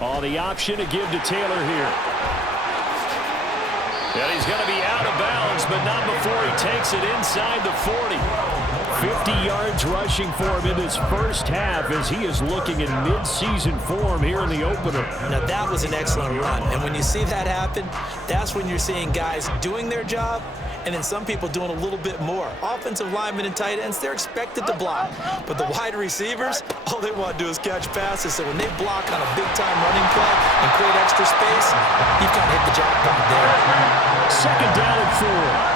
Oh, the option to give to Taylor here. And he's going to be out of bounds, but not before he takes it inside the 40. 50 yards rushing for him in this first half as he is looking in mid-season form here in the opener. Now, that was an excellent run. And when you see that happen, that's when you're seeing guys doing their job and then some people doing a little bit more. Offensive linemen and tight ends, they're expected to block. But the wide receivers, all they want to do is catch passes. So when they block on a big-time running play and create extra space, you've got to hit the jackpot there. Second down and 4.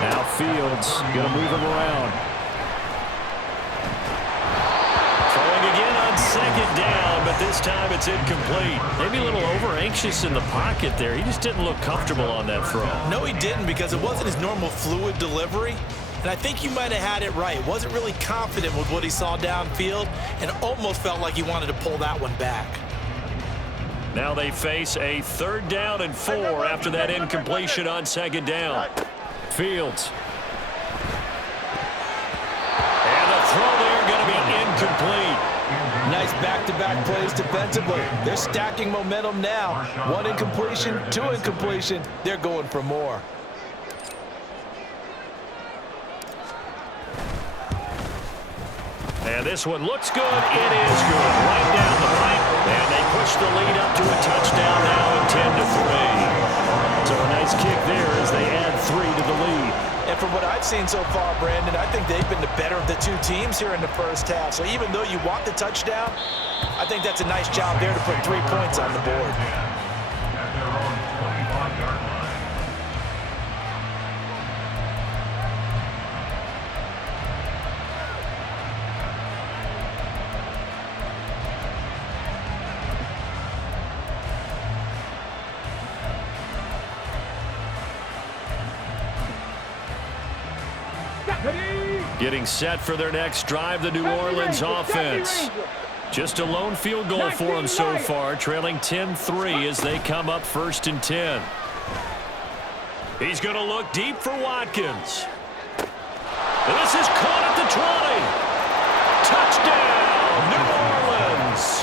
Now Fields going to move him around. Throwing again on second down, but this time it's incomplete. Maybe a little over-anxious in the pocket there. He just didn't look comfortable on that throw. No, he didn't, because it wasn't his normal fluid delivery. And I think you might have had it right. Wasn't really confident with what he saw downfield and almost felt like he wanted to pull that one back. Now they face a 3rd down and 4 after that incompletion on second down. Fields. And the throw there going to be incomplete. Nice back-to-back plays defensively. They're stacking momentum now. 1 incompletion, 2 incompletion. They're going for more. And this one looks good. It is good. Right down the pipe. And they push the lead up to a touchdown now at 10-3. So a nice kick there as they add 3 to the lead. And from what I've seen so far, Brandon, I think they've been the better of the 2 teams here in the first half. So even though you want the touchdown, I think that's a nice job there to put 3 points on the board. Getting set for their next drive, the New Orleans offense. Just a lone field goal for them so far, trailing 10-3 as they come up 1st and 10. He's going to look deep for Watkins. This is caught at the 20. Touchdown, New Orleans.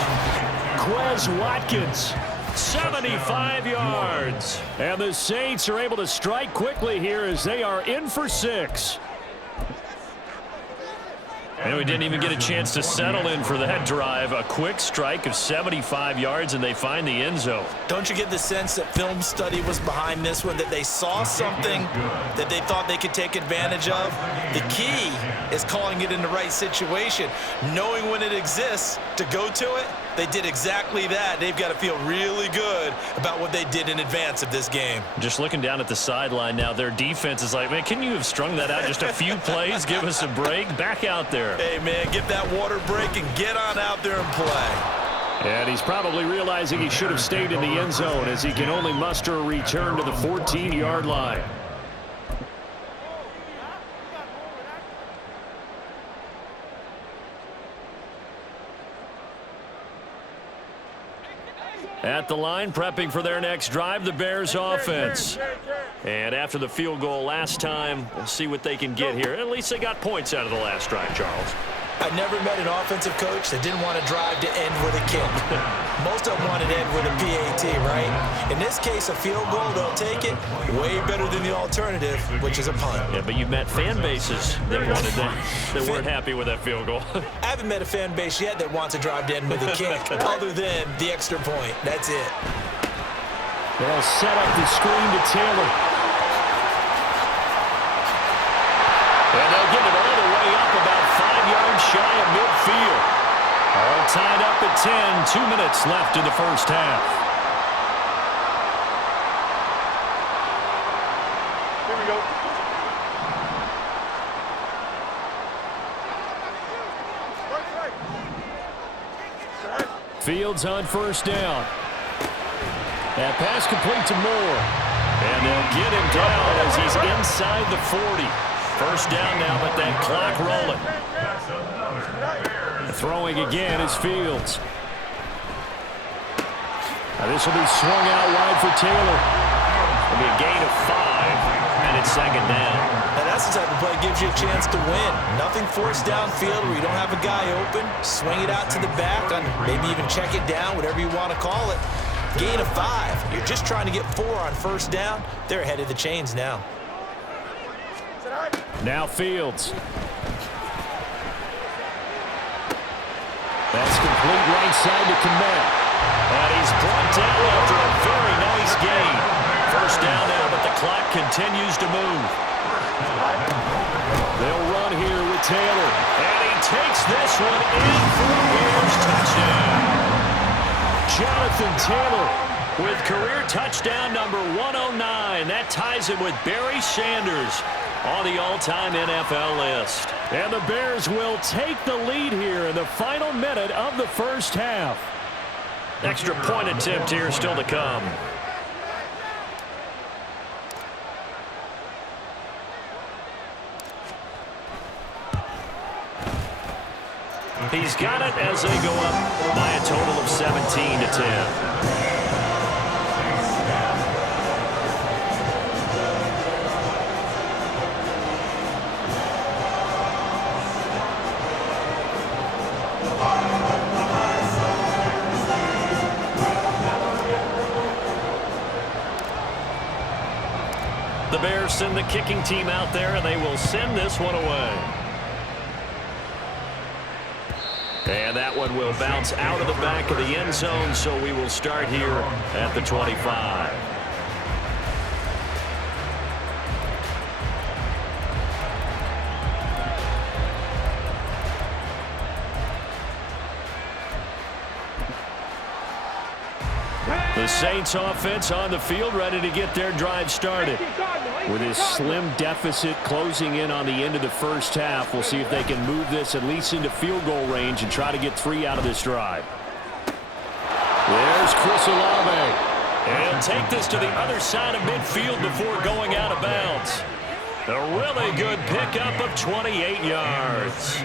Quez Watkins, 75 yards. And the Saints are able to strike quickly here as they are in for 6. And we didn't even get a chance to settle in for that drive. A quick strike of 75 yards, and they find the end zone. Don't you get the sense that film study was behind this one, that they saw something that they thought they could take advantage of? The key is calling it in the right situation, knowing when it exists to go to it. They did exactly that. They've got to feel really good about what they did in advance of this game. Just looking down at the sideline now, their defense is like, man, can you have strung that out just a few plays? Give us a break. Back out there. Hey, man, get that water break and get on out there and play. And he's probably realizing he should have stayed in the end zone as he can only muster a return to the 14-yard line. At the line, prepping for their next drive, the Bears offense. And after the field goal last time, we'll see what they can get here. At least they got points out of the last drive, Charles. I never met an offensive coach that didn't want to drive to end with a kick. Most of them want to end with a PAT, right? In this case, a field goal, they'll take it. Way better than the alternative, which is a punt. Yeah, but you've met fan bases that wanted that, that weren't happy with that field goal. I haven't met a fan base yet that wants to drive to end with a kick, other than the extra point. That's it. They'll set up the screen to Taylor. And they'll get it all the way up about 5 yards shy of midfield. All tied up at 10. 2 minutes left in the first half. Here we go. Fields on 1st down. That pass complete to Moore. And they'll get him down as he's inside the 40. 1st down now, but that clock rolling. Throwing again is Fields. Now this will be swung out wide for Taylor. It'll be a gain of 5, and it's 2nd down. And That's the type of play that gives you a chance to win. Nothing forced downfield where you don't have a guy open. Swing it out to the back, and maybe even check it down, whatever you want to call it. Gain of 5. You're just trying to get 4 on first down. They're ahead of the chains now. Now Fields. That's complete right side to Kmet. And he's brought down after a very nice gain. First down now, but the clock continues to move. They'll run here with Taylor. And he takes this one in for a Bears touchdown. Jonathan Taylor with career touchdown number 109. That ties him with Barry Sanders on the all-time NFL list. And the Bears will take the lead here in the final minute of the first half. Extra point attempt here still to come. He's got it as they go up by a total of 17-10. The Bears send the kicking team out there, and they will send this one away. And that one will bounce out of the back of the end zone, so we will start here at the 25. The Saints offense on the field, ready to get their drive started. With his slim deficit closing in on the end of the first half, we'll see if they can move this at least into field goal range and try to get 3 out of this drive. There's Chris Olave. And take this to the other side of midfield before going out of bounds. A really good pickup of 28 yards.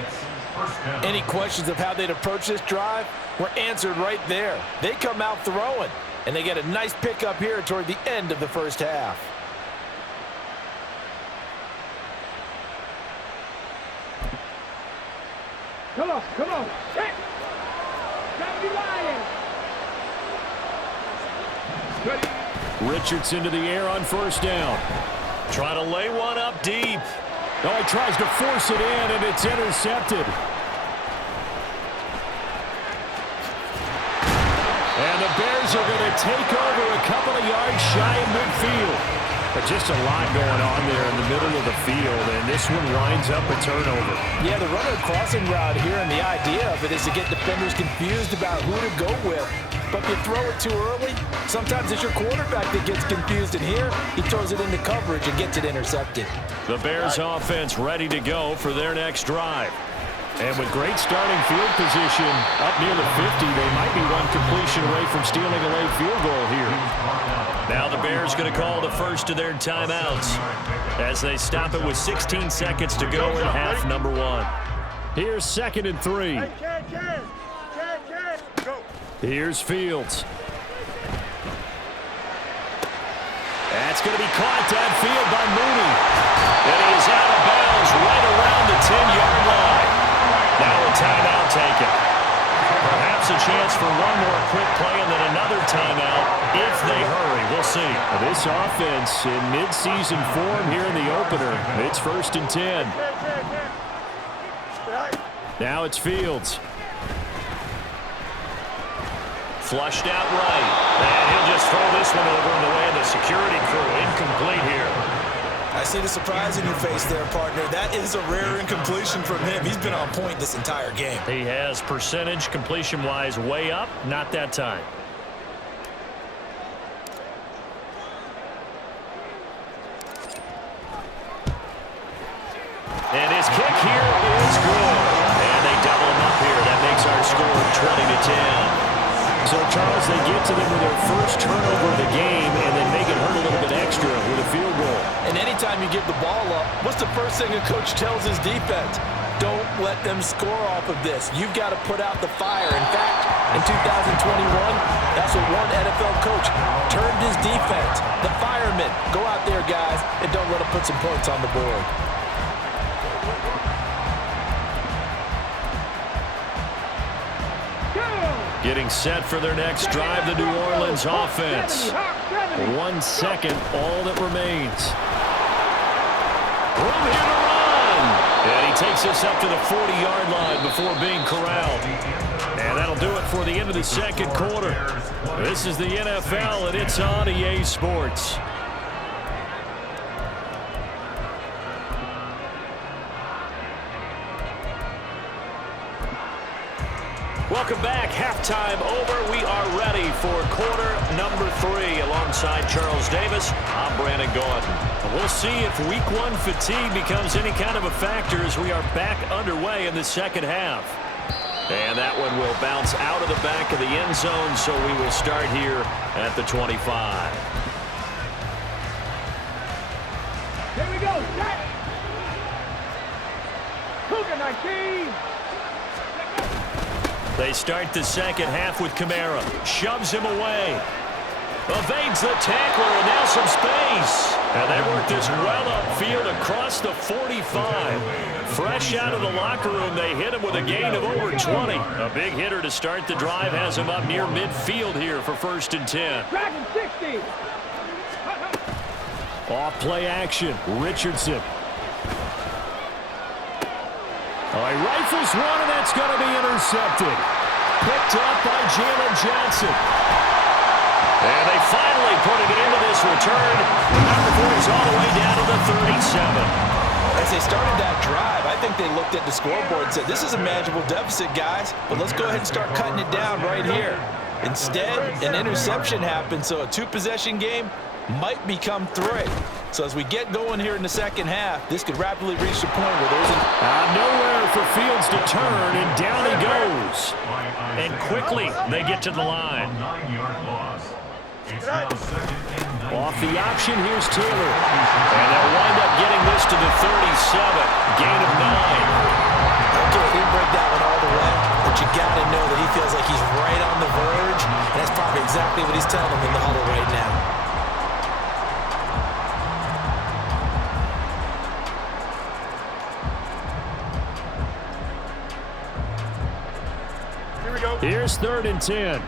Any questions of how they'd approach this drive were answered right there. They come out throwing, and they get a nice pickup here toward the end of the first half. Come on. Hey. Richardson to the air on first down. Trying to lay one up deep. Oh, he tries to force it in, and it's intercepted. And the Bears are going to take over a couple of yards shy of midfield. But just a lot going on there in the middle of the field, and this one winds up a turnover. Yeah, the runner crossing route here, and the idea of it is to get defenders confused about who to go with. But if you throw it too early, sometimes it's your quarterback that gets confused, and here he throws it into coverage and gets it intercepted. The Bears offense ready to go for their next drive. And with great starting field position up near the 50, they might be one completion away from stealing a late field goal here. Now the Bears going to call the first of their timeouts as they stop it with 16 seconds to go in half number 1. Here's 2nd and 3. Here's Fields. That's going to be caught downfield by Mooney. And he is out of bounds right around the 10-yard line. Now a timeout taken. Perhaps a chance for one more quick play and then another timeout if they hurry. We'll see. This offense in midseason form here in the opener. It's 1st and 10. Now it's Fields. Flushed out right. And he'll just throw this one over in the way of the security crew. Incomplete here. I see the surprise in your face there, partner. That is a rare incompletion from him. He's been on point this entire game. He has percentage completion-wise way up. Not that time. And his kick here is good. And they double him up here. That makes our score 20-10. So, Charles, they get to them with their first turnover of the game and then make it hurt a little bit extra with a field goal. And anytime you give the ball up, what's the first thing a coach tells his defense? Don't let them score off of this. You've got to put out the fire. In fact, in 2021, that's what one NFL coach termed his defense. The firemen. Go out there, guys, and don't let them put some points on the board. Getting set for their next drive, the New Orleans offense. 1 second, all that remains. Room here to run. And he takes us up to the 40-yard line before being corralled. And that'll do it for the end of the second quarter. This is the NFL, and it's on EA Sports. Welcome back. Halftime over. We are ready for quarter number 3. Alongside Charles Davis, I'm Brandon Gaudin. We'll see if week 1 fatigue becomes any kind of a factor as we are back underway in the second half. And that one will bounce out of the back of the end zone, so we will start here at the 25. Here we go. Set. Cougar 19. They start the second half with Kamara. Shoves him away. Evades the tackler, and now some space. And they work this well upfield across the 45. Fresh out of the locker room, they hit him with a gain of over 20. A big hitter to start the drive has him up near midfield here for 1st and 10. Dragon 60. Off play action. Richardson. Oh, he rifles one, and that's going to be intercepted. Picked up by Jalen Johnson. And they finally put it into this return. Number 4 is all the way down to the 37. As they started that drive, I think they looked at the scoreboard and said, this is a manageable deficit, guys, but let's go ahead and start cutting it down right here. Instead, an interception happened, so a 2-possession game might become 3. So as we get going here in the second half, this could rapidly reach the point where there's nowhere for Fields to turn, and down he goes. And quickly, they get to the line. Off the option, here's Taylor. And they'll wind up getting this to the 37. Gain of 9. Okay, he didn't break that one all the way, but you got to know that he feels like he's right on the verge, and that's probably exactly what he's telling them in the huddle right now. Here's 3rd and 10.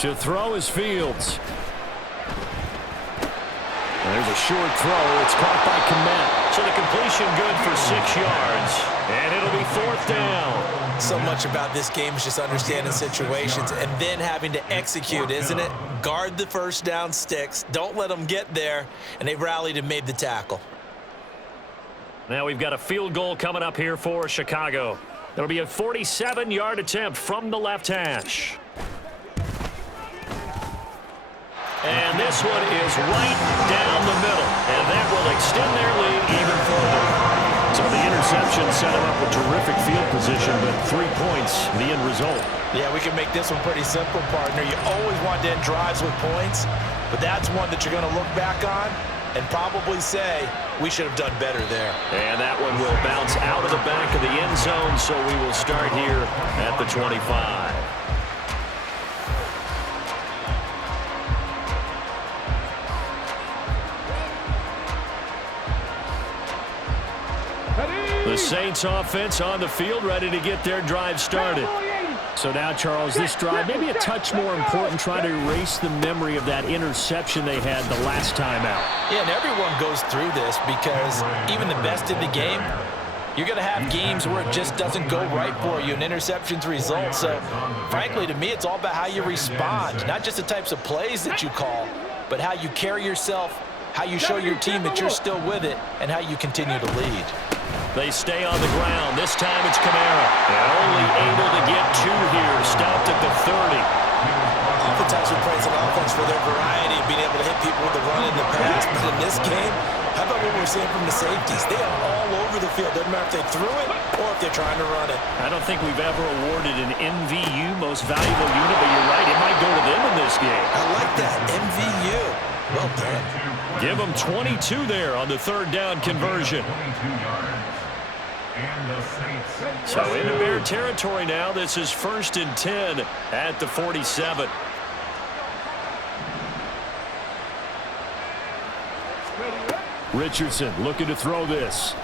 To throw is Fields. And there's a short throw. It's caught by Kmet. So the completion good for 6 yards. And it'll be 4th down. So much about this game is just understanding situations and then having to execute, isn't it? Guard the first down sticks. Don't let them get there. And they rallied and made the tackle. Now we've got a field goal coming up here for Chicago. It'll be a 47-yard attempt from the left hash. And this one is right down the middle. And that will extend their lead even further. So the interception set them up with terrific field position, but 3 points, the end result. Yeah, we can make this one pretty simple, partner. You always want to end drives with points, but that's one that you're going to look back on and probably say, we should have done better there. And that one will bounce out of the back of the end zone, so we will start here at the 25. The Saints offense on the field, ready to get their drive started. So now, Charles, this drive maybe a touch more important, trying to erase the memory of that interception they had the last time out. Yeah, and everyone goes through this because even the best in the game, you're going to have games where it just doesn't go right for you and interceptions result. So, frankly, to me, it's all about how you respond, not just the types of plays that you call, but how you carry yourself, how you show your team that you're still with it, and how you continue to lead. They stay on the ground. This time it's Kamara. And only able to get 2 here. Stopped at the 30. Oftentimes we praise an offense for their variety of being able to hit people with the run in the pass. But in this game, how about what we're seeing from the safeties? They are all over the field. Doesn't matter if they threw it or if they're trying to run it. I don't think we've ever awarded an MVU, most valuable unit, but you're right. It might go to them in this game. I like that. MVU. Well done. Give them 22 there on the 3rd down conversion. So into Bear territory now. This is 1st and 10 at the 47. Richardson looking to throw this.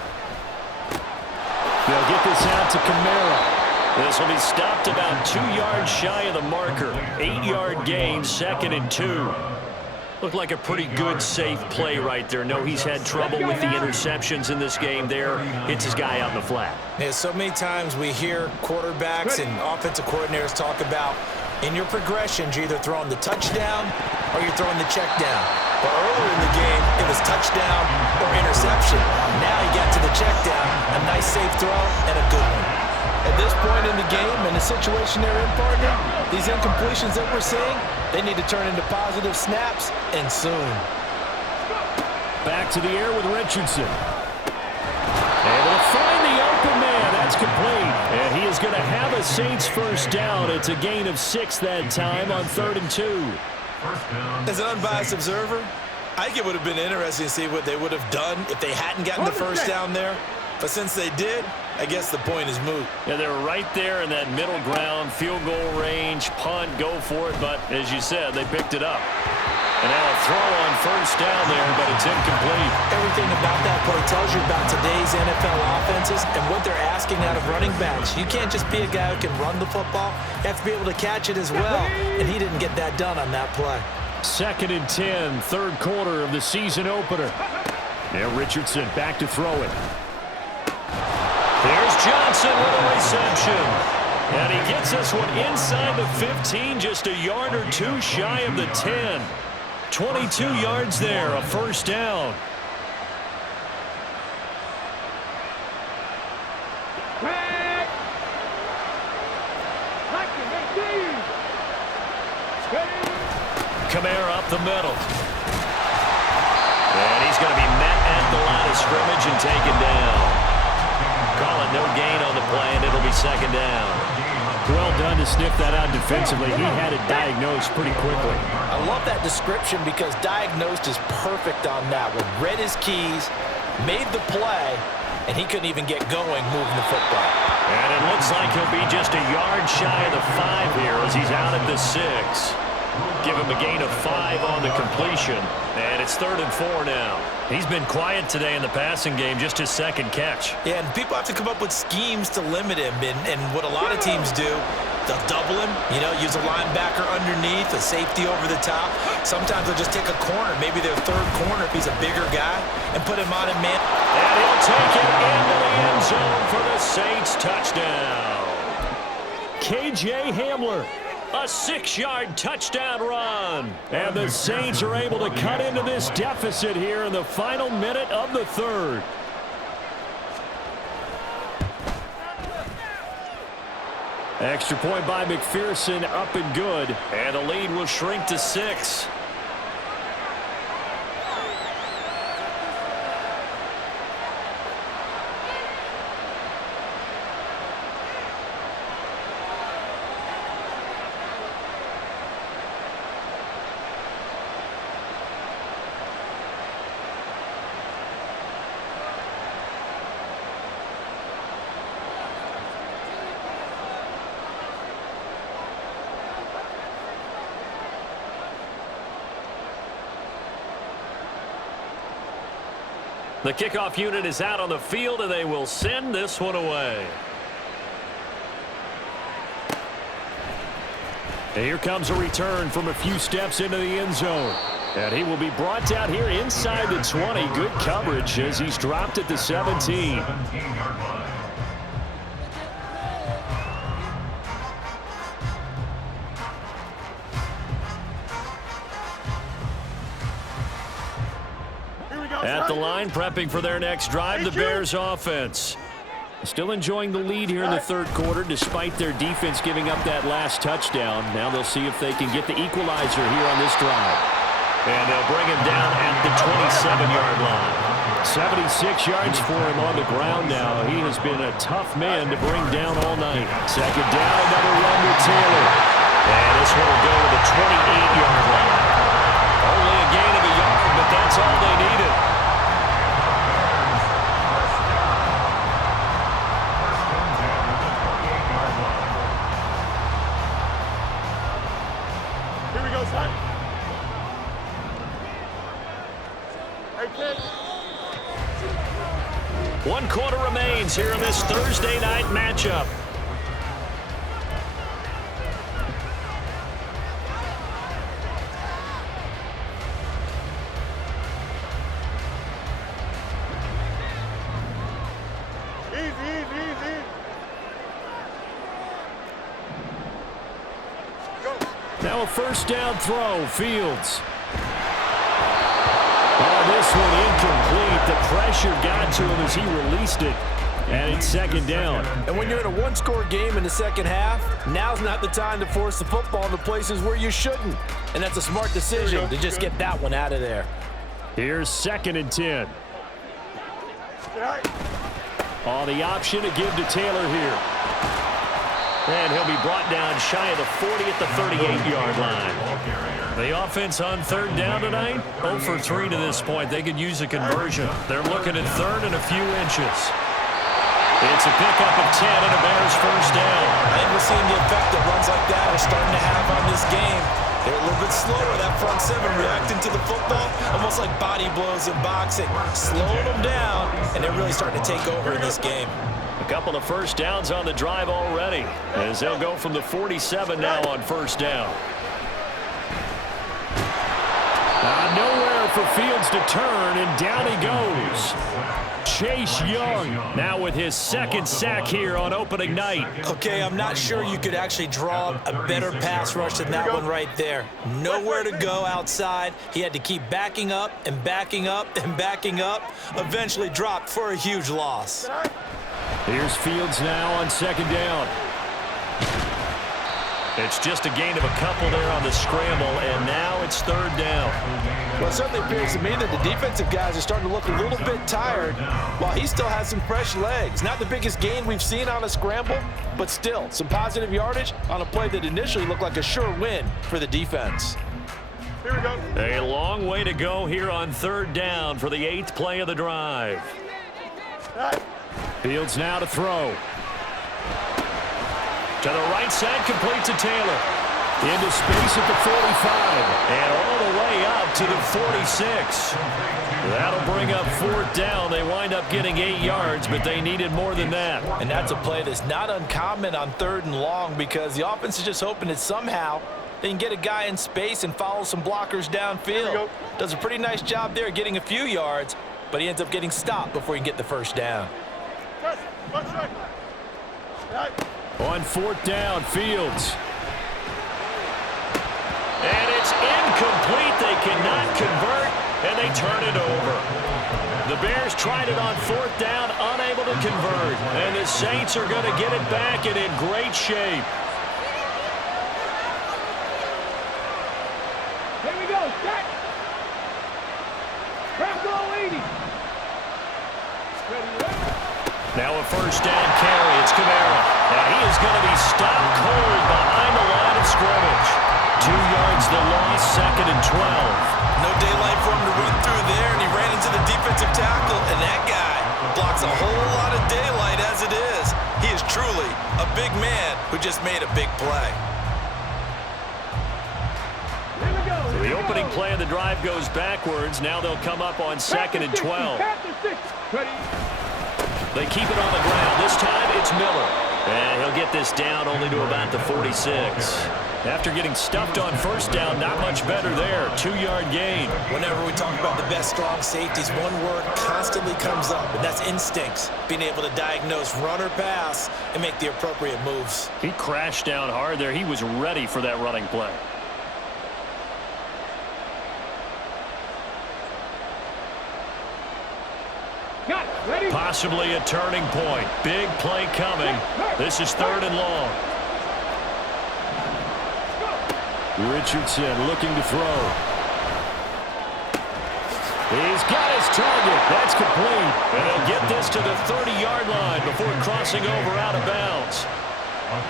They'll get this out to Kamara. This will be stopped about 2 yards shy of the marker. 8-yard gain, 2nd and 2. Looked like a pretty good, safe play right there. No, he's had trouble with the interceptions in this game there. Hits his guy out in the flat. Yeah, so many times we hear quarterbacks and offensive coordinators talk about in your progressions, you're either throwing the touchdown or you're throwing the check down. But earlier in the game, it was touchdown or interception. Now he got to the check down, a nice safe throw, and a good one. At this point in the game and the situation they're in, partner, these incompletions that we're seeing, they need to turn into positive snaps, and soon. Back to the air with Richardson. Able to find the open man. That's complete. And he is going to have a Saints first down. It's a gain of 6 that time on 3rd and 2. As an unbiased observer, I think it would have been interesting to see what they would have done if they hadn't gotten the first down there. But since they did, I guess the point is moot. Yeah, they were right there in that middle ground, field goal range, punt, go for it. But as you said, they picked it up. And now a throw on first down there, but it's incomplete. Everything about that play tells you about today's NFL offenses and what they're asking out of running backs. You can't just be a guy who can run the football. You have to be able to catch it as well. And he didn't get that done on that play. 2nd and 10, 3rd quarter of the season opener. Now Richardson back to throw it. Here's Johnson with a reception. And he gets this one inside the 15, just a yard or 2 shy of the 10. 22 yards there, a first down. Kamara up the middle. And he's going to be met at the line of scrimmage and taken down. Call it no gain on the play, and it'll be 2nd down. Well done to sniff that out defensively. He had it diagnosed pretty quickly. I love that description because diagnosed is perfect on that one. Read his keys, made the play, and he couldn't even get going moving the football. And it looks like he'll be just a yard shy of the 5 here as he's out at the 6. Give him a gain of 5 on the completion. And it's 3rd and 4 now. He's been quiet today in the passing game, just his 2nd catch. Yeah, and people have to come up with schemes to limit him. And what a lot of teams do, they'll double him, use a linebacker underneath, a safety over the top. Sometimes they'll just take a corner, maybe their 3rd corner if he's a bigger guy, and put him on in man. And he'll take it into the end zone for the Saints touchdown. KJ Hamler. A 6-yard touchdown run. And the Saints are able to cut into this deficit here in the final minute of the 3rd. Extra point by McPherson, up and good. And the lead will shrink to 6. The kickoff unit is out on the field, and they will send this one away. And here comes a return from a few steps into the end zone. And he will be brought down here inside the 20. Good coverage as he's dropped at the 17. At the line, prepping for their next drive, the Bears offense. Still enjoying the lead here in the 3rd quarter, despite their defense giving up that last touchdown. Now they'll see if they can get the equalizer here on this drive. And they'll bring him down at the 27-yard line. 76 yards for him on the ground now. He has been a tough man to bring down all night. 2nd down, another run with Taylor. And this one will go to the 28-yard line. Only a gain of a yard, but that's all they needed. Here we go, son. Hey, kid. 1 quarter remains here in this Thursday night matchup. Now a first down throw, Fields. Oh, this one incomplete. The pressure got to him as he released it. And it's second down. And when you're in a one-score game in the second half, now's not the time to force the football into places where you shouldn't. And that's a smart decision to just get that one out of there. Here's 2nd and 10. Oh, the option to give to Taylor here. And he'll be brought down shy of the 40 at the 38-yard line. The offense on 3rd down tonight, 0 for 3 to this point. They could use a conversion. They're looking at 3rd and a few inches. It's a pickup of 10 and a Bears first down. I think we're seeing the effect that runs like that are starting to have on this game. They're a little bit slower, that front 7 reacting to the football, almost like body blows in boxing. Slowing them down, and they're really starting to take over in this game. A couple of first downs on the drive already, as they'll go from the 47 now on first down. Nowhere for Fields to turn, and down he goes. Chase Young now with his 2nd sack here on opening night. Okay, I'm not sure you could actually draw a better pass rush than that one right there. Nowhere to go outside. He had to keep backing up and backing up and backing up. Eventually dropped for a huge loss. Here's Fields now on 2nd down. It's just a gain of a couple there on the scramble, and now it's 3rd down. Well, it certainly appears to me that the defensive guys are starting to look a little bit tired while he still has some fresh legs. Not the biggest gain we've seen on a scramble, but still some positive yardage on a play that initially looked like a sure win for the defense. Here we go. A long way to go here on 3rd down for the 8th play of the drive. Fields now to throw. To the right side, complete to Taylor. Into space at the 45. And all the way up to the 46. That'll bring up 4th down. They wind up getting 8 yards, but they needed more than that. And that's a play that's not uncommon on 3rd and long because the offense is just hoping that somehow they can get a guy in space and follow some blockers downfield. Does a pretty nice job there getting a few yards, but he ends up getting stopped before he can get the first down. On 4th down, Fields. And it's incomplete. They cannot convert, and they turn it over. The Bears tried it on 4th down, unable to convert. And the Saints are going to get it back and in great shape. Here we go. Set. Bravo 80. Now a first down carry. It's Kamara. And he is going to be stopped cold behind the line of scrimmage. 2 yards the loss, 2nd and 12. No daylight for him to run through there, and he ran into the defensive tackle, and that guy blocks a whole lot of daylight as it is. He is truly a big man who just made a big play. So the opening play of the drive goes backwards. Now they'll come up on 2nd and 12. They keep it on the ground. This time it's Miller. And he'll get this down only to about the 46. After getting stuffed on first down, not much better there. 2-yard gain. Whenever we talk about the best strong safeties, one word constantly comes up, and that's instincts. Being able to diagnose run or pass and make the appropriate moves. He crashed down hard there. He was ready for that running play. Possibly a turning point. Big play coming. This is 3rd and long. Richardson looking to throw. He's got his target. That's complete. And he'll get this to the 30-yard line before crossing over out of bounds.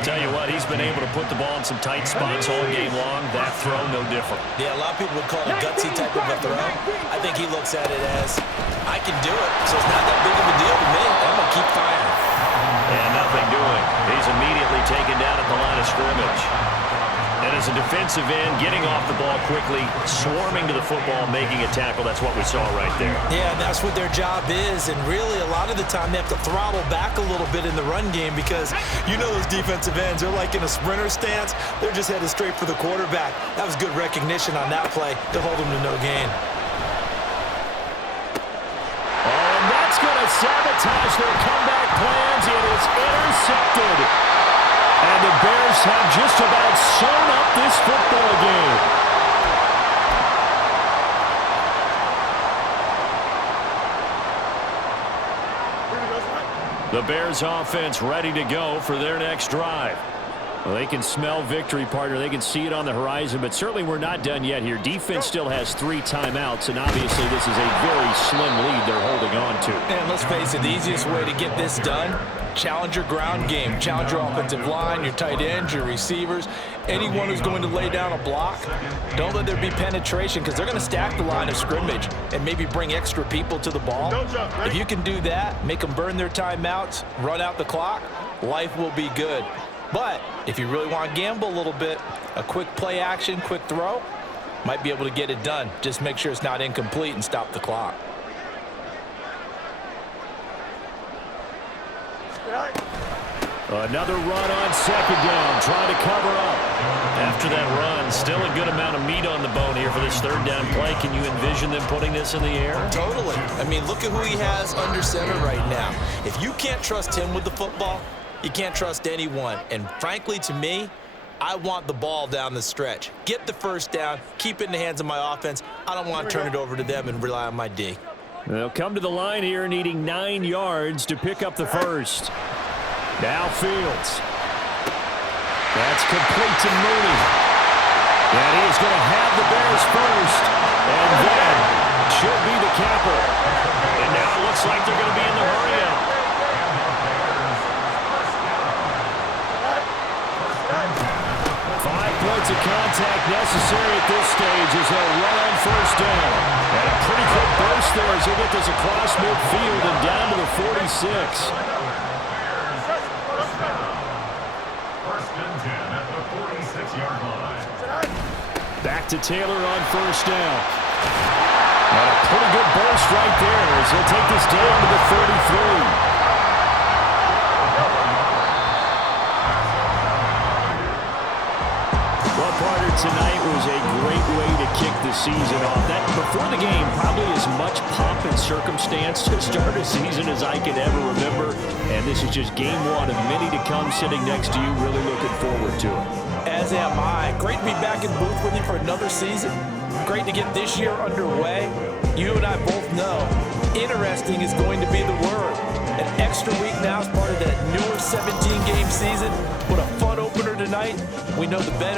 Tell you what, he's been able to put the ball in some tight spots all game long. That throw, no different. Yeah, a lot of people would call it a gutsy type of a throw. I think he looks at it as, I can do it, so it's not that big of a deal to me. I'm going to keep firing. And nothing doing. He's immediately taken down at the line of scrimmage. And as a defensive end, getting off the ball quickly, swarming to the football, making a tackle, that's what we saw right there. Yeah, that's what their job is, and really a lot of the time they have to throttle back a little bit in the run game because you know those defensive ends, they're like in a sprinter stance. They're just headed straight for the quarterback. That was good recognition on that play to hold them to no gain. Oh, and that's going to sabotage their comeback plans. It is intercepted. And the Bears have just about sewn up this football game. The Bears offense ready to go for their next drive. Well, they can smell victory, partner. They can see it on the horizon, but certainly we're not done yet here. Defense still has 3 timeouts, and obviously this is a very slim lead they're holding on to. And let's face it, the easiest way to get this done, challenge your ground game. Challenge your offensive line, your tight ends, your receivers, anyone who's going to lay down a block. Don't let there be penetration because they're going to stack the line of scrimmage and maybe bring extra people to the ball. If you can do that, make them burn their timeouts, run out the clock, life will be good. But if you really want to gamble a little bit, a quick play action, quick throw, might be able to get it done. Just make sure it's not incomplete and stop the clock. Another run on second down, trying to cover up. After that run, still a good amount of meat on the bone here for this third down play. Can you envision them putting this in the air? Totally. I mean, look at who he has under center right now. If you can't trust him with the football, you can't trust anyone. And frankly, to me, I want the ball down the stretch. Get the first down, keep it in the hands of my offense. I don't want to turn it over to them and rely on my D. They'll come to the line here needing 9 yards to pick up the first. Now Fields. That's complete to Mooney. And he's going to have the Bears first. And that should be the capper. And now it looks like they're going to be in the hurry up. Points of contact necessary at this stage as they'll run on first down. And a pretty quick burst there as they get this across midfield and down to the 46. First and 10 at the 46-yard line. Back to Taylor on first down. And a pretty good burst right there as they'll take this down to the 33. Tonight was a great way to kick the season off. That before the game, probably as much pomp and circumstance to start a season as I can ever remember. And this is just game 1 of many to come sitting next to you. Really looking forward to it. As am I. Great to be back in booth with you for another season. Great to get this year underway. You and I both know interesting is going to be the word. An extra week now as part of that newer 17-game season. What a fun opener tonight. We know the better.